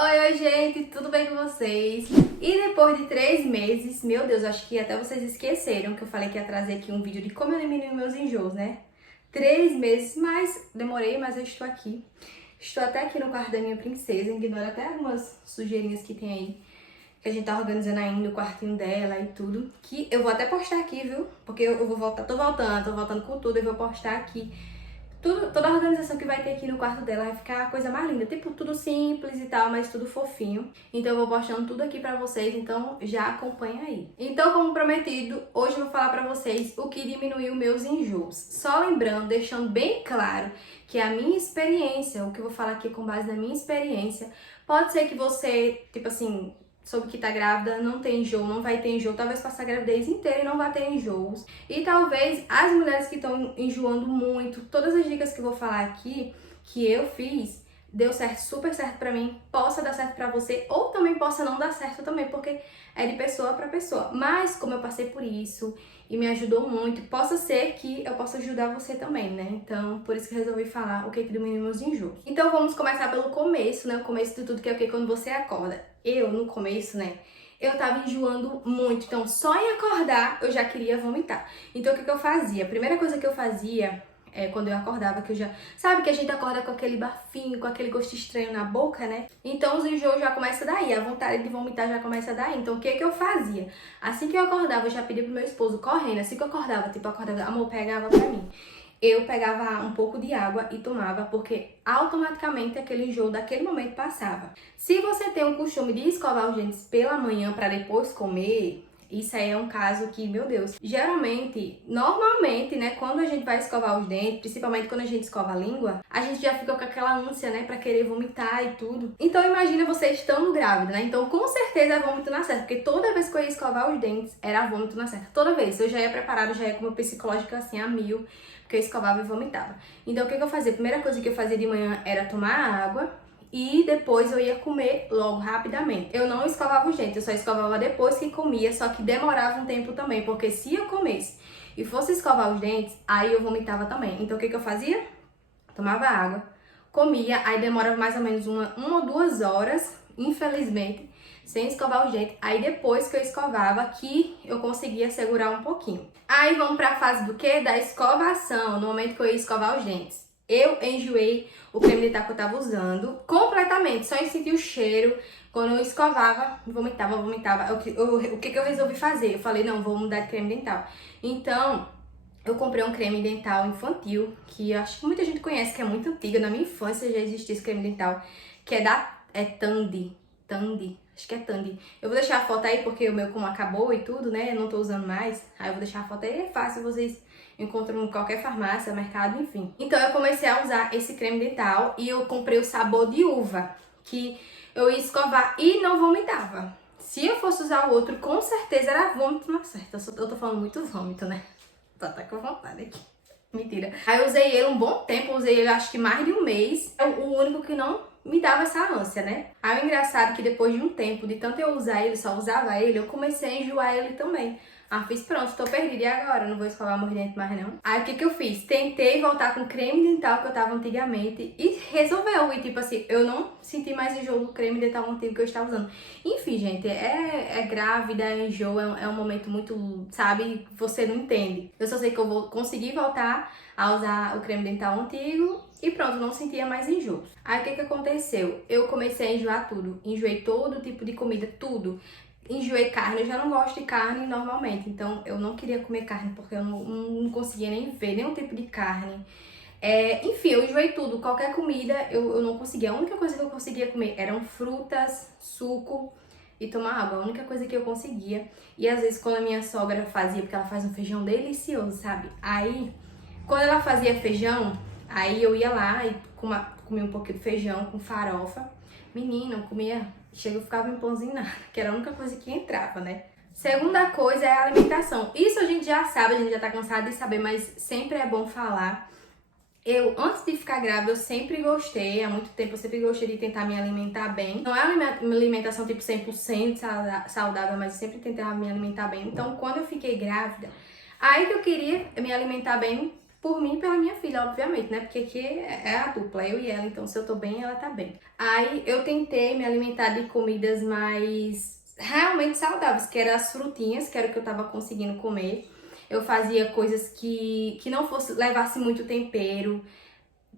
Oi, gente, tudo bem com vocês? E depois de 3 meses, meu Deus, acho que até vocês esqueceram que eu falei que ia trazer aqui um vídeo de como eu diminuo meus enjoos, né? 3 meses, mas demorei, mas eu estou aqui. Estou até aqui no quarto da minha princesa, ignora até algumas sujeirinhas que tem aí, que a gente tá organizando ainda o quartinho dela e tudo. Que eu vou até postar aqui, viu? Porque eu vou voltar, tô voltando com tudo e vou postar aqui. Toda a organização que vai ter aqui no quarto dela vai ficar a coisa mais linda. Tipo, tudo simples e tal, mas tudo fofinho. Então eu vou postando tudo aqui pra vocês, então já acompanha aí. Então, como prometido, hoje eu vou falar pra vocês o que diminuiu meus enjoos. Só lembrando, deixando bem claro que a minha experiência, o que eu vou falar aqui é com base na minha experiência, pode ser que você, tipo assim, soube que tá grávida, não tem enjoo, não vai ter enjoo, talvez passar a gravidez inteira e não vai ter enjoos. E talvez as mulheres que estão enjoando muito, todas as dicas que eu vou falar aqui, que eu fiz, deu certo, super certo pra mim, possa dar certo pra você, ou também possa não dar certo também, porque é de pessoa pra pessoa. Mas como eu passei por isso e me ajudou muito, possa ser que eu possa ajudar você também, né? Então, por isso que eu resolvi falar o que diminui meus enjoos. Então, vamos começar pelo começo, né? O começo de tudo, que é o que? Quando você acorda. Eu, no começo, né? Eu tava enjoando muito, então só em acordar eu já queria vomitar. Então, o que eu fazia? A primeira coisa que eu fazia quando eu acordava, que eu já... Sabe que a gente acorda com aquele bafinho, com aquele gosto estranho na boca, né? Então os enjoos já começam daí, a vontade de vomitar já começa daí. Então o que eu fazia? Assim que eu acordava, eu já pedia pro meu esposo correndo, assim que eu acordava, tipo, eu acordava, amor, pega água pra mim. Eu pegava um pouco de água e tomava, porque automaticamente aquele enjoo daquele momento passava. Se você tem o costume de escovar os dentes pela manhã para depois comer, isso aí é um caso que, meu Deus, geralmente, normalmente, né, quando a gente vai escovar os dentes, principalmente quando a gente escova a língua, a gente já fica com aquela ânsia, né, pra querer vomitar e tudo. Então imagina você estando grávida, né, então com certeza é vômito na certa, porque toda vez que eu ia escovar os dentes, era vômito na certa. Toda vez, eu já ia preparada, já ia com o meu psicológico assim, a mil, porque eu escovava e vomitava. Então o que eu fazia? A primeira coisa que eu fazia de manhã era tomar água, e depois eu ia comer logo, rapidamente. Eu não escovava os dentes, eu só escovava depois que comia, só que demorava um tempo também, porque se eu comesse e fosse escovar os dentes, aí eu vomitava também. Então o que eu fazia? Tomava água, comia, aí demorava mais ou menos uma ou 2 horas, infelizmente, sem escovar os dentes. Aí depois que eu escovava, que eu conseguia segurar um pouquinho. Aí vamos pra fase do quê? Da escovação, no momento que eu ia escovar os dentes. Eu enjoei o creme dental que eu tava usando completamente, só em sentir o cheiro. Quando eu escovava, vomitava. O que eu resolvi fazer? Eu falei, não, vou mudar de creme dental. Então, eu comprei um creme dental infantil, que eu acho que muita gente conhece, que é muito antiga. Na minha infância já existia esse creme dental, que é da Tandy. Acho que é Tandy. Eu vou deixar a foto aí, porque o meu como acabou e tudo, né? Eu não tô usando mais. Aí eu vou deixar a foto aí, é fácil, vocês encontram em qualquer farmácia, mercado, enfim. Então eu comecei a usar esse creme dental e eu comprei o sabor de uva, que eu ia escovar e não vomitava. Se eu fosse usar o outro, com certeza era vômito na certa. Eu tô falando muito vômito, né? Tô até com vontade aqui. Mentira. Aí eu usei ele um bom tempo, usei ele acho que mais de um mês. É o único que não me dava essa ânsia, né? Aí o engraçado é que depois de um tempo, de tanto eu usar ele, só usava ele, eu comecei a enjoar ele também. Ah, fiz pronto, tô perdida e agora? Não vou escovar meus dentes mais não. Aí o que eu fiz? Tentei voltar com o creme dental que eu tava antigamente e resolveu. E tipo assim, eu não senti mais enjoo do creme dental antigo que eu estava usando. Enfim, gente, é grávida, é enjoo, é um momento muito, sabe, você não entende. Eu só sei que eu vou conseguir voltar a usar o creme dental antigo e pronto, não sentia mais enjoo. Aí o que aconteceu? Eu comecei a enjoar tudo. Enjoei todo tipo de comida, tudo. Enjoei carne, eu já não gosto de carne normalmente, então eu não queria comer carne porque eu não conseguia nem ver nenhum tipo de carne. Enfim, eu enjoei tudo, qualquer comida eu não conseguia. A única coisa que eu conseguia comer eram frutas, suco e tomar água, a única coisa que eu conseguia. E às vezes quando a minha sogra fazia, porque ela faz um feijão delicioso, sabe? Aí, quando ela fazia feijão, aí eu ia lá e comia um pouquinho de feijão com farofa. Menina, eu comia, chega, eu ficava empanzinada, que era a única coisa que entrava, né? Segunda coisa é a alimentação. Isso a gente já sabe, a gente já tá cansado de saber, mas sempre é bom falar. Eu, antes de ficar grávida, eu sempre gostei, há muito tempo eu sempre gostei de tentar me alimentar bem. Não é uma alimentação tipo 100% saudável, mas eu sempre tentava me alimentar bem. Então, quando eu fiquei grávida, aí que eu queria me alimentar bem Por mim e pela minha filha, obviamente, né? Porque aqui é a dupla, eu e ela, então se eu tô bem, ela tá bem. Aí eu tentei me alimentar de comidas mais realmente saudáveis, que eram as frutinhas, que era o que eu tava conseguindo comer. Eu fazia coisas que não fosse, levasse muito tempero.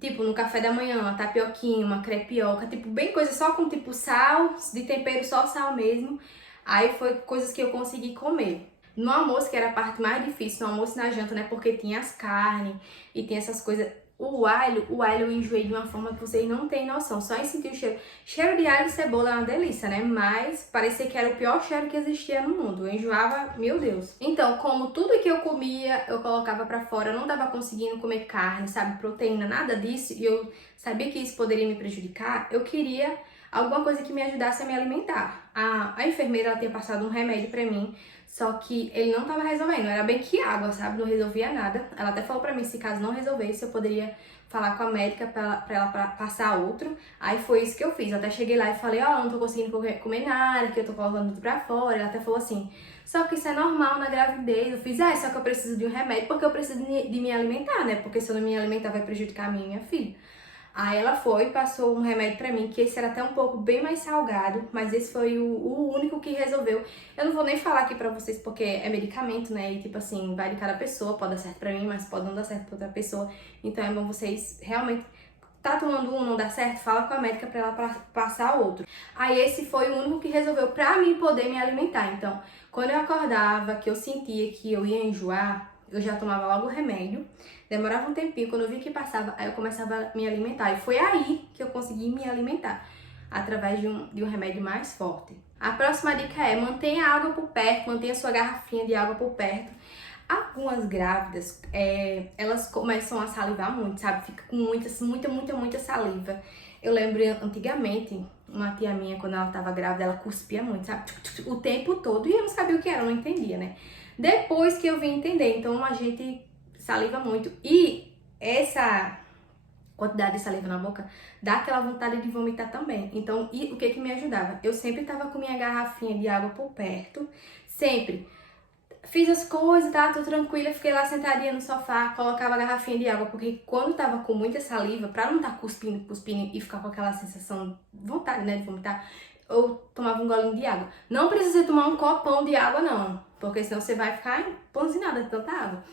Tipo, no café da manhã, uma tapioquinha, uma crepioca, tipo, bem coisa só com tipo sal, de tempero só sal mesmo. Aí foi coisas que eu consegui comer. No almoço, que era a parte mais difícil, no almoço e na janta, né? Porque tinha as carnes e tinha essas coisas. O alho eu enjoei de uma forma que vocês não têm noção. Só em sentir o cheiro. Cheiro de alho e cebola é uma delícia, né? Mas parecia que era o pior cheiro que existia no mundo. Eu enjoava, meu Deus. Então, como tudo que eu comia, eu colocava pra fora, eu não tava conseguindo comer carne, sabe? Proteína, nada disso. E eu sabia que isso poderia me prejudicar. Eu queria alguma coisa que me ajudasse a me alimentar. A enfermeira, ela tinha passado um remédio pra mim. Só que ele não tava resolvendo, era bem que água, sabe? Não resolvia nada. Ela até falou pra mim, se caso não resolvesse, eu poderia falar com a médica pra ela passar outro. Aí foi isso que eu fiz. Eu até cheguei lá e falei, ó, não tô conseguindo comer nada, que eu tô colocando tudo pra fora. Ela até falou assim, só que isso é normal na gravidez. Eu fiz, só que eu preciso de um remédio porque eu preciso de me alimentar, né? Porque se eu não me alimentar vai prejudicar a minha e minha filha. Aí ela foi e passou um remédio pra mim, que esse era até um pouco bem mais salgado, mas esse foi o único que resolveu. Eu não vou nem falar aqui pra vocês porque é medicamento, né? E tipo assim, vai de cada pessoa, pode dar certo pra mim, mas pode não dar certo pra outra pessoa. Então é bom vocês realmente tá tomando um, não dá certo, fala com a médica pra ela passar outro. Aí esse foi o único que resolveu pra mim poder me alimentar. Então, quando eu acordava, que eu sentia que eu ia enjoar, eu já tomava logo o remédio. Demorava um tempinho, quando eu vi que passava, aí eu começava a me alimentar. E foi aí que eu consegui me alimentar, através de um remédio mais forte. A próxima dica é mantenha a água por perto, mantenha a sua garrafinha de água por perto. Algumas grávidas, elas começam a salivar muito, sabe? Fica com muita saliva. Eu lembro antigamente, uma tia minha, quando ela tava grávida, ela cuspia muito, sabe? O tempo todo, e eu não sabia o que era, eu não entendia, né? Depois que eu vim entender, então a gente saliva muito. E essa quantidade de saliva na boca dá aquela vontade de vomitar também. Então, o que me ajudava? Eu sempre tava com minha garrafinha de água por perto, sempre. Fiz as coisas, tá? Tô tranquila, fiquei lá sentadinha no sofá, colocava a garrafinha de água, porque quando tava com muita saliva, pra não tá cuspindo e ficar com aquela sensação, vontade, né, de vomitar, eu tomava um golinho de água. Não precisa tomar um copão de água, não, porque senão você vai ficar empanzinada de tanta água.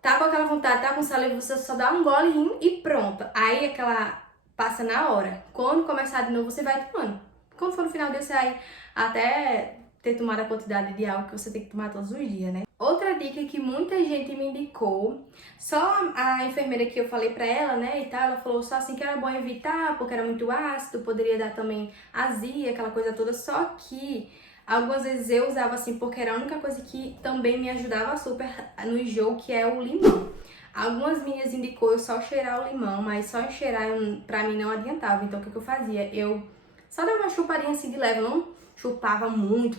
Tá com aquela vontade, tá com saliva, você só dá um golinho e pronto. Aí aquela passa na hora. Quando começar de novo, você vai tomando. Quando for no final desse aí, até ter tomado a quantidade de água que você tem que tomar todos os dias, né? Outra dica que muita gente me indicou, só a enfermeira que eu falei pra ela, né, e tal, ela falou só assim que era bom evitar, porque era muito ácido, poderia dar também azia, aquela coisa toda, só que algumas vezes eu usava assim porque era a única coisa que também me ajudava super no enjoo, que é o limão. Algumas minhas indicou eu só cheirar o limão, mas só cheirar pra mim não adiantava. Então o que eu fazia? Eu só dava uma chupadinha assim de leve, eu não chupava muito,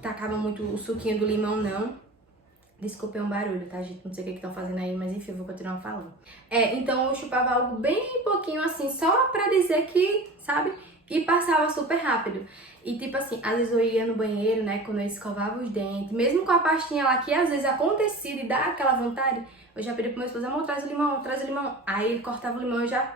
tacava muito o suquinho do limão, não. Desculpem o barulho, tá, gente? Não sei o que estão fazendo aí, mas enfim, eu vou continuar falando. Então eu chupava algo bem pouquinho assim, só pra dizer que, sabe? E passava super rápido. E tipo assim, às vezes eu ia no banheiro, né, quando eu escovava os dentes, mesmo com a pastinha lá, que às vezes acontecia e dá aquela vontade, eu já pedi pro meu esposo, amor, traz o limão, traz o limão. Aí ele cortava o limão e eu já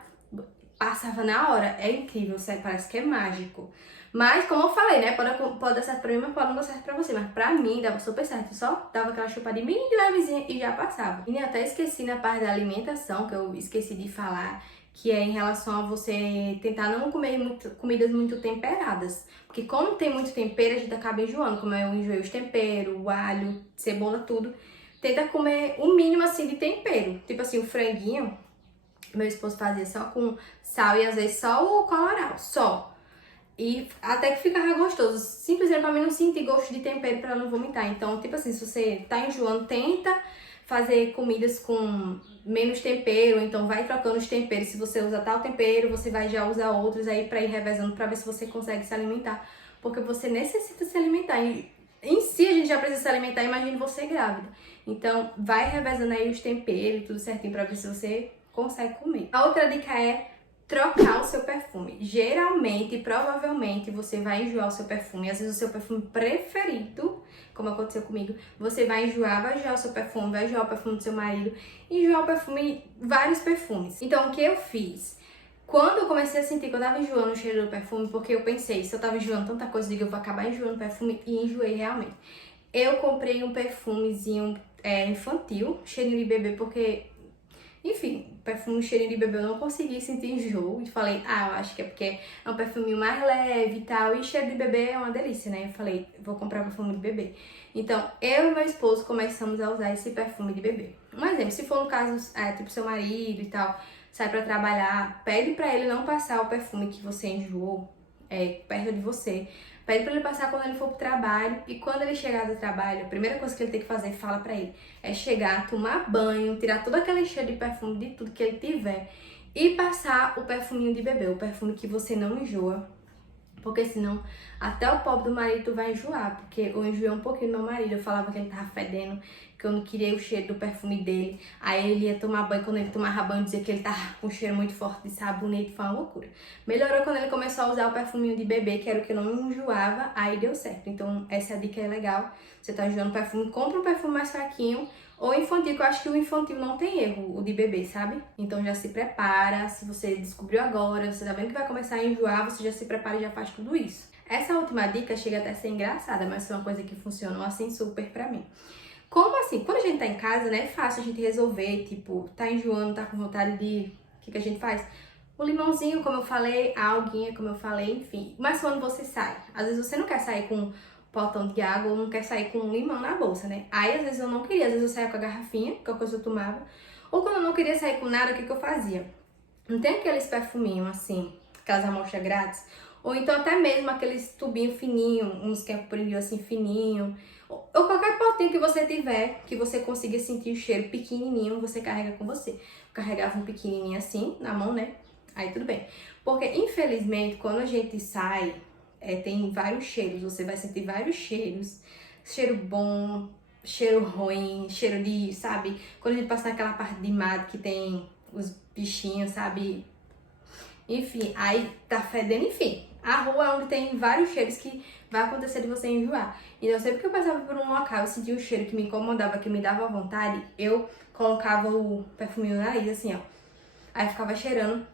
passava na hora. É incrível, sério, parece que é mágico. Mas, como eu falei, né, pode dar certo pra mim, mas pode não dar certo pra você. Mas pra mim, dava super certo. Só dava aquela chupadinha bem de levezinha e já passava. E até esqueci na parte da alimentação, que eu esqueci de falar, que é em relação a você tentar não comer comidas muito temperadas. Porque como tem muito tempero, a gente acaba enjoando. Como eu enjoei os temperos, o alho, cebola, tudo. Tenta comer o mínimo, assim, de tempero. Tipo assim, o franguinho, meu esposo fazia só com sal e às vezes só o colorau, só. E até que ficava gostoso. Simplesmente pra mim não sentir gosto de tempero pra não vomitar. Então, tipo assim, se você tá enjoando, tenta fazer comidas com menos tempero. Então, vai trocando os temperos. Se você usa tal tempero, você vai já usar outros aí pra ir revezando pra ver se você consegue se alimentar. Porque você necessita se alimentar. E em si, a gente já precisa se alimentar. Imagine você grávida. Então, vai revezando aí os temperos e tudo certinho pra ver se você consegue comer. A outra dica é trocar o seu perfume. Geralmente, provavelmente, você vai enjoar o seu perfume. Às vezes o seu perfume preferido, como aconteceu comigo, você vai enjoar o seu perfume, vai enjoar o perfume do seu marido, enjoar o perfume, vários perfumes. Então, o que eu fiz? Quando eu comecei a sentir que eu tava enjoando o cheiro do perfume, porque eu pensei, se eu tava enjoando tanta coisa, eu vou acabar enjoando o perfume, e enjoei realmente. Eu comprei um perfumezinho infantil, cheirinho de bebê, porque, enfim, perfume cheirinho de bebê eu não consegui sentir enjoo. E falei, eu acho que é porque é um perfuminho mais leve e tal, e cheiro de bebê é uma delícia, né? Eu falei, vou comprar perfume de bebê. Então, eu e meu esposo começamos a usar esse perfume de bebê. Um exemplo, se for no caso, tipo seu marido e tal, sai pra trabalhar, pede pra ele não passar o perfume que você enjoou perto de você. Pede pra ele passar quando ele for pro trabalho, e quando ele chegar do trabalho, a primeira coisa que ele tem que fazer, fala pra ele, é chegar, tomar banho, tirar todo aquele cheiro de perfume de tudo que ele tiver e passar o perfuminho de bebê, o perfume que você não enjoa, porque senão até o pobre do marido vai enjoar, porque eu enjoei um pouquinho do meu marido, eu falava que ele tava fedendo, que eu não queria o cheiro do perfume dele, aí ele ia tomar banho, quando ele tomava banho dizia que ele tava com um cheiro muito forte de sabonete, foi uma loucura. Melhorou quando ele começou a usar o perfuminho de bebê, que era o que eu não enjoava, aí deu certo. Então essa dica é legal, você tá enjoando perfume, compra um perfume mais fraquinho, ou infantil, que eu acho que o infantil não tem erro, o de bebê, sabe? Então já se prepara, se você descobriu agora, você tá vendo que vai começar a enjoar, você já se prepara e já faz tudo isso. Essa última dica chega até a ser engraçada, mas foi uma coisa que funcionou assim super pra mim. Como assim? Quando a gente tá em casa, né, é fácil a gente resolver, tipo, tá enjoando, tá com vontade de... O que a gente faz? O limãozinho, como eu falei, a alguinha, como eu falei, enfim. Mas quando você sai, às vezes você não quer sair com potão de água ou não quer sair com um limão na bolsa, né? Aí às vezes eu não queria, às vezes eu saía com a garrafinha, que é a coisa que eu tomava. Ou quando eu não queria sair com nada, o que eu fazia? Não tem aqueles perfuminhos assim, aquelas amostras grátis? Ou então até mesmo aqueles tubinhos fininhos, uns que é assim fininho. Ou qualquer potinho que você tiver, que você consiga sentir o cheiro pequenininho, você carrega com você. Eu carregava um pequenininho assim, na mão, né? Aí tudo bem. Porque infelizmente, quando a gente sai, tem vários cheiros, você vai sentir vários cheiros. Cheiro bom, cheiro ruim, cheiro de, sabe? Quando a gente passa naquela parte de mato que tem os bichinhos, sabe? Enfim, aí tá fedendo, enfim. A rua é onde tem vários cheiros que vai acontecer de você enjoar. Então, sempre que eu passava por um local, eu sentia um cheiro que me incomodava, que me dava vontade, eu colocava o perfuminho no nariz, assim, ó. Aí eu ficava cheirando,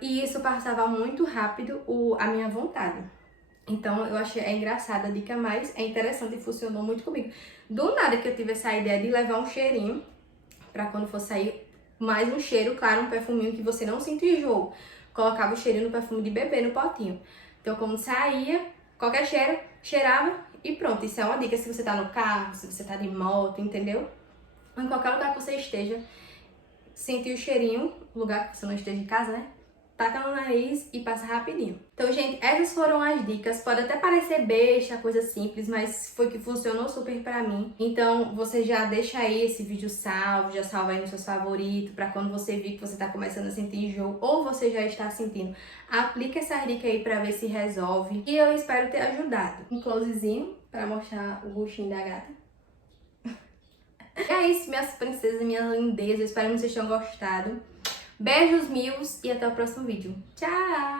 e isso passava muito rápido a minha vontade. Então, eu achei engraçada a dica, mas é interessante e funcionou muito comigo. Do nada que eu tive essa ideia de levar um cheirinho pra quando for sair, mais um cheiro, claro, um perfuminho que você não sinta enjoo. Colocava o cheirinho no perfume de bebê no potinho. Então, como saía, qualquer cheiro, cheirava e pronto. Isso é uma dica se você tá no carro, se você tá de moto, entendeu? Ou em qualquer lugar que você esteja, sentir o cheirinho, lugar que você não esteja em casa, né? Taca no nariz e passa rapidinho. Então, gente, essas foram as dicas. Pode até parecer besta, coisa simples, mas foi que funcionou super pra mim. Então, você já deixa aí esse vídeo salvo, já salva aí nos seus favoritos, pra quando você vir que você tá começando a sentir enjoo, ou você já está sentindo, aplica essas dicas aí pra ver se resolve. E eu espero ter ajudado. Um closezinho pra mostrar o buchinho da gata. É isso, minhas princesas e minhas lindezas. Espero que vocês tenham gostado. Beijos mil e até o próximo vídeo. Tchau!